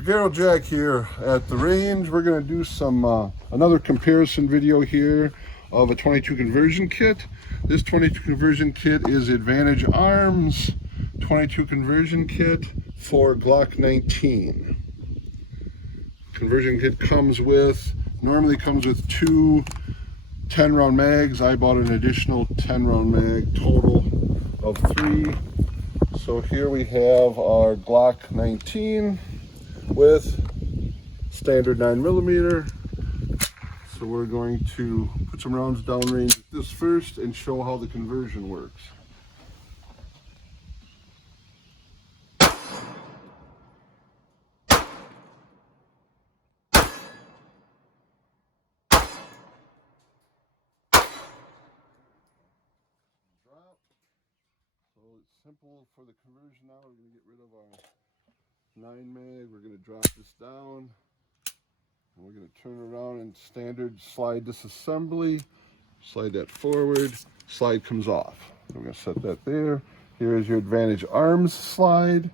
Figaro Jack here at the range. We're going to do some another comparison video here of a 22 conversion kit. This 22 conversion kit is Advantage Arms 22 conversion kit for Glock 19. Conversion kit normally comes with two 10-round mags. I bought an additional 10-round mag, total of 3. So here we have our Glock 19 with standard 9mm. So we're going to put some rounds downrange with this first and show how the conversion works. So it's simple for the conversion now. We're going to get rid of our 9 mag. We're going to drop this down. And we're going to turn around and standard slide disassembly. Slide that forward. Slide comes off. We're going to set that there. Here is your Advantage Arms slide,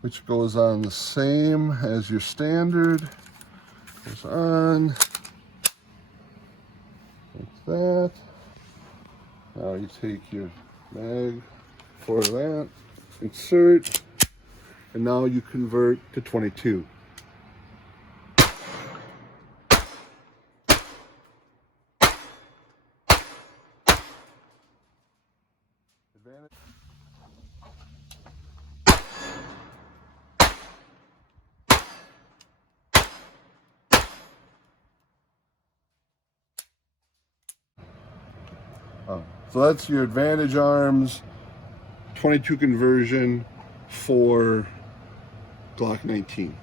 which goes on the same as your standard. Goes on like that. Now you take your mag for that, insert, and now you convert to 22. Advantage. So that's your Advantage Arms 22 conversion for Glock 19.